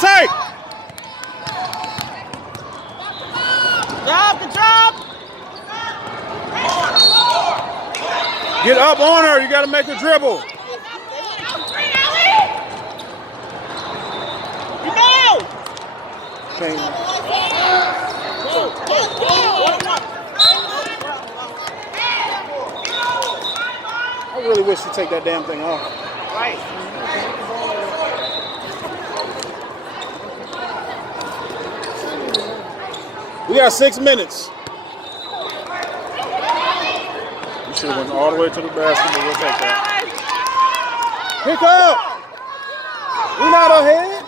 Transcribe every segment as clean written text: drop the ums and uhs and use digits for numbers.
Tight. Good job. Get up on her. You got to make her dribble. You go. I really wish you'd take that damn thing off. Right. We got 6 minutes. We should have went all the way to the basket, but we'll take that. Pick up! We're not ahead.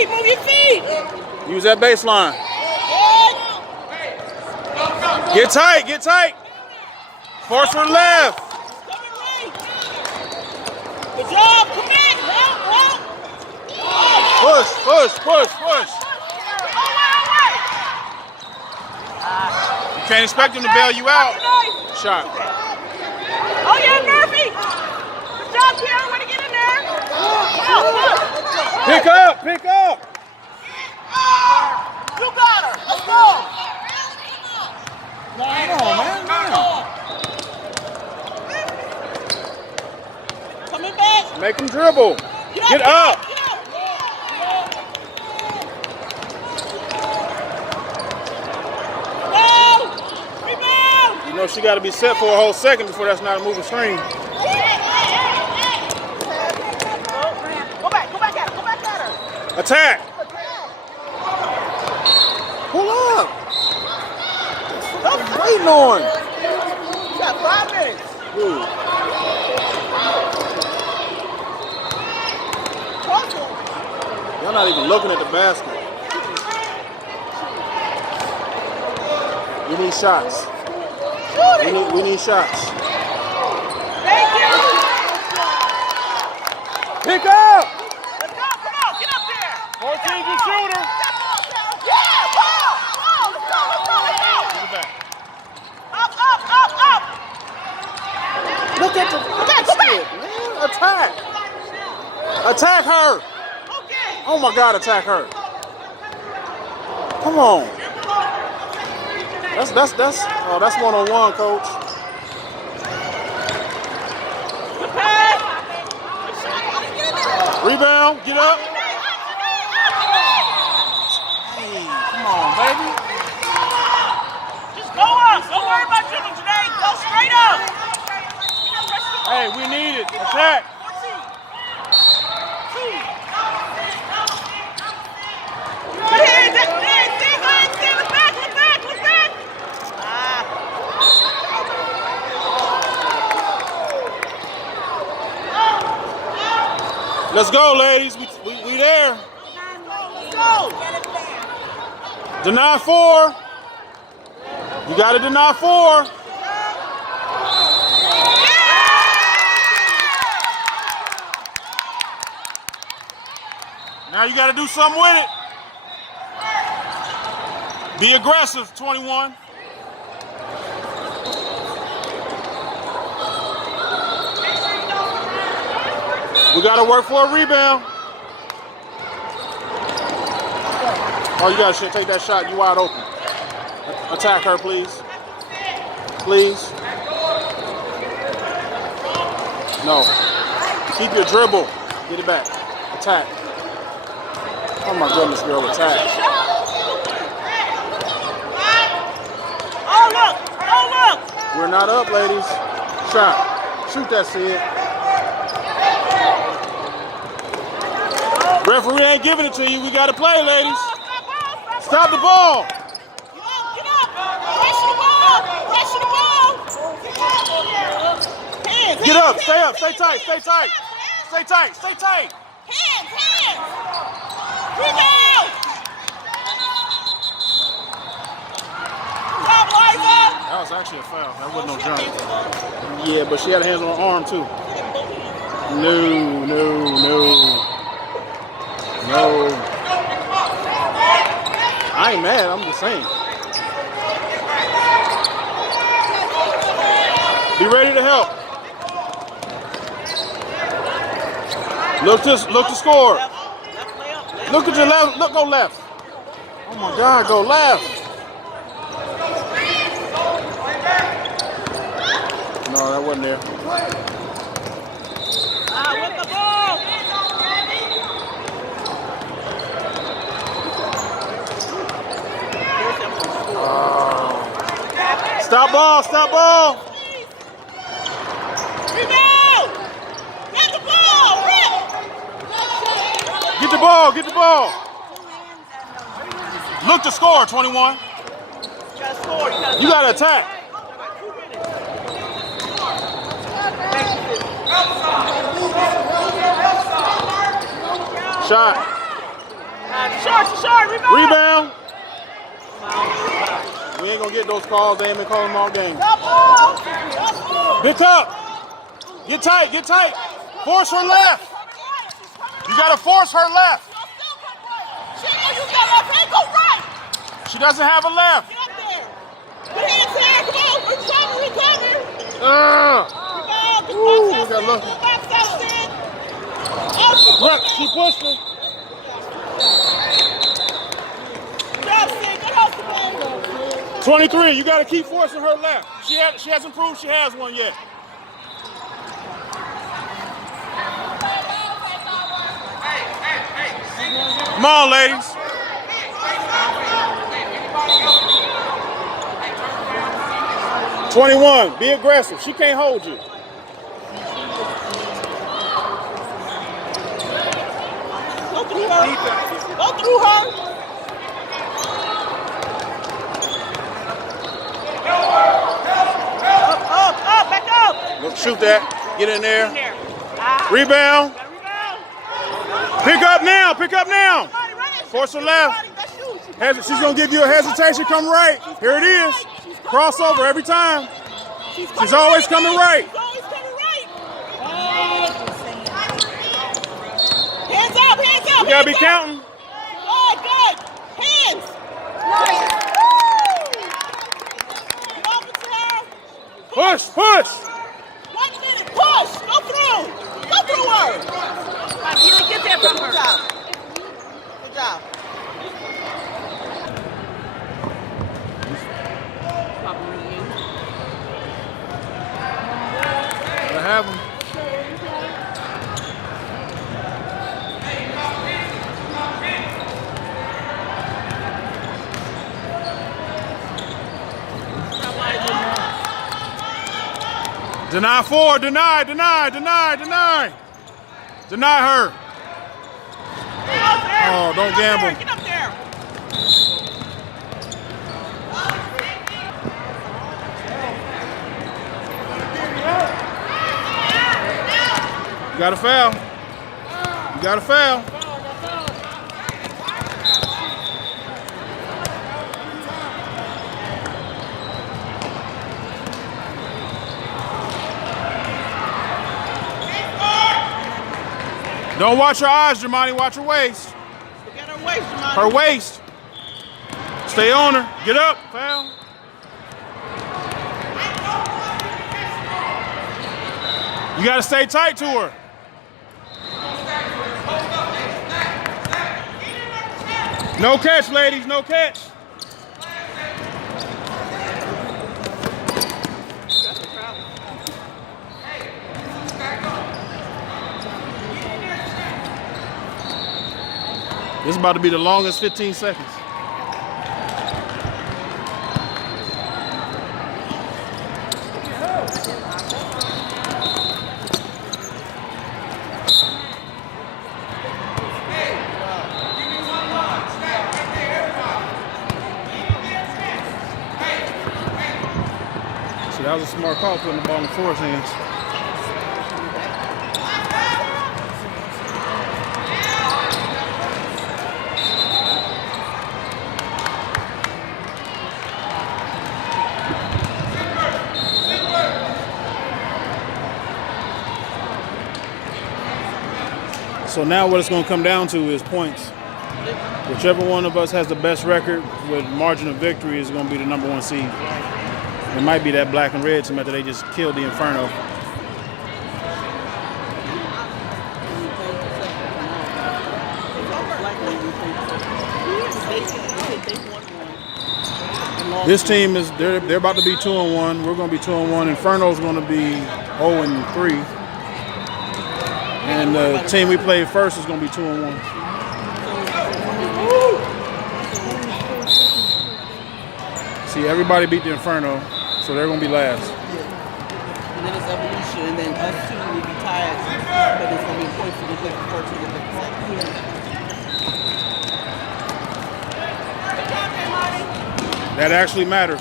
Move your feet. Use that baseline. Get tight, get tight. Force her left. Good job. Come in. Help. Push, push, push, push. You can't expect him to bail you out. Shot. Oh, yeah, Murphy. Good job, Pierre. Way to get in there. Pick up, pick up. You got her. Let's go. Come on, man. Coming back. Make him dribble. Get up. You know she got to be set for a whole second before that's not a moving screen. Go back at her. Attack. Pull up. What's waiting on? You got 5 minutes. Dude. Y'all not even looking at the basket. We need shots. We need shots. Thank you. Pick up. Let's go. Come on. Get up there. 14's your shooter. Yeah, ball. Let's go. Give it back. Up. Look at the shit, man. Attack. Attack her. Okay. Oh my God, attack her. Come on. That's one-on-one, coach. Rebound, get up. Hey, come on, baby. Just go up. Don't worry about dribbling today. Go straight up. Hey, we need it. Attack. Let's go, ladies. We there. Let's go. Deny 4. You got to deny 4. Now you got to do something with it. Be aggressive, 21. We got to work for a rebound. Oh, you got to take that shot. You wide open. Attack her, please. Please. No. Keep your dribble. Get it back. Attack. Oh, my goodness, girl. Attack. Oh, look. We're not up, ladies. Shot. Shoot that, Sid. Referee ain't giving it to you. We got to play, ladies. Stop the ball. Get up. Pressure the ball. Hands. Get up. Stay up. Stay tight. Hands. Rebound. That was actually a foul. That wasn't no jump. Yeah, but she had hands on her arm, too. No. I ain't mad, I'm just saying. Be ready to help. Look to score. Left layup. Look at your left. Look, go left. Oh my God, go left. No, that wasn't there. With the ball. Stop ball, stop ball. Rebound. Get the ball. Rip. Get the ball, get the ball. Look to score, 21. You gotta score. You got to attack. Shot. Short, rebound. Rebound. We ain't gonna get those calls. They ain't been calling them all game. Pick up. Get tight, get tight. Force her left. You gotta force her left. She doesn't have a left. Get up there. Put hands there. Come on. We're coming. Ooh, we got lucky. Look, she pushed her. Good hustle, man. 23, you gotta keep forcing her left. She hasn't proved she has one yet. Come on, ladies. "21, be aggressive. She can't hold you. Go through her. Go through her. Up, back up. Look, shoot that. Get in there. In there. Rebound. Got a rebound. Pick up now. Pick up now. Somebody run it. Force her left. Somebody, that's you. She's gonna give you a hesitation. Come right. Here it is. Crossover every time. She's always coming right. She's always coming right. Hands up, hands up. You gotta be counting. Good. Hands. Nice. Push, push. 1 minute. Push. Go through. Go through her. You didn't get that from her. Good job. Gotta have them. Deny 4, deny. Deny her. Oh, don't gamble. Get up there. You got to foul. You got to foul. Don't watch her eyes, Jamani. Watch her waist. Get her waist, Jamani. Her waist. Stay on her. Get up. Foul. You got to stay tight to her. No catch, ladies. No catch. This is about to be the longest 15 seconds. See, that was a smart call putting the ball in Forrest's hands. So now what it's going to come down to is points. Whichever one of us has the best record with margin of victory is going to be the #1 seed. It might be that black and red team after they just killed the Inferno. This team is they're about to be 2-1. We're going to be 2-1. Inferno's going to be 0-3. And the team we played first is going to be 2-1. See, everybody beat the Inferno, so they're going to be last. And then it's evolution, and then us two will be tied, but it's going to be points for the 51st and the 52nd. That actually matters.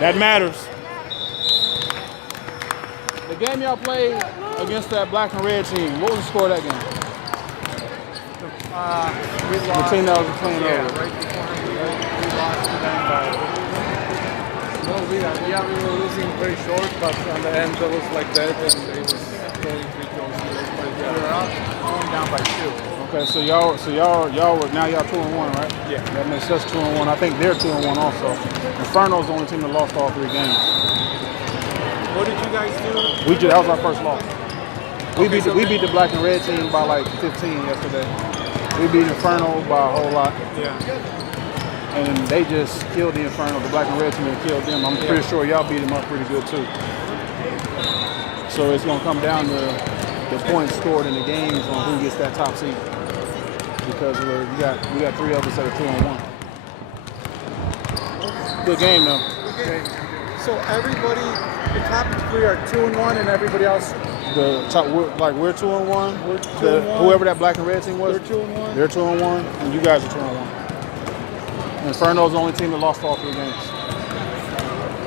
That matters. The game y'all played against that black and red team, what was the score of that game? We The lost. team that was playing Yeah, over. right before we lost to them by. No, we were losing very short, but on the end it was like that, and they was going 3 goals. But we were up, going down by 2. Okay, so y'all were now y'all 2-1, right? Yeah. That makes us 2-1. I think they're 2-1 also. Inferno's the only team that lost all 3 games. What did you guys do? That was our first loss. We Okay, beat the black and red team by like 15 yesterday. We beat Inferno by a whole lot. Yeah. And they just killed the Inferno. The black and red team killed them. I'm pretty sure y'all beat them up pretty good too. So it's gonna come down to the points scored in the games on who gets that top seed. Because we got 3 of us that are 2-1. Good game though. Okay. So everybody, the top 3 are 2-1, and everybody else. The top, we're 2-1. We're 2-1. Whoever that black and red team was, They're 2-1. they're 2-1, and you guys are 2-1. Inferno's the only team that lost all 3 games.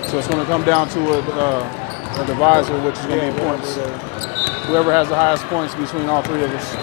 So it's going to come down to a divisor, which is going to be points. Whoever has the highest points between all 3 of us.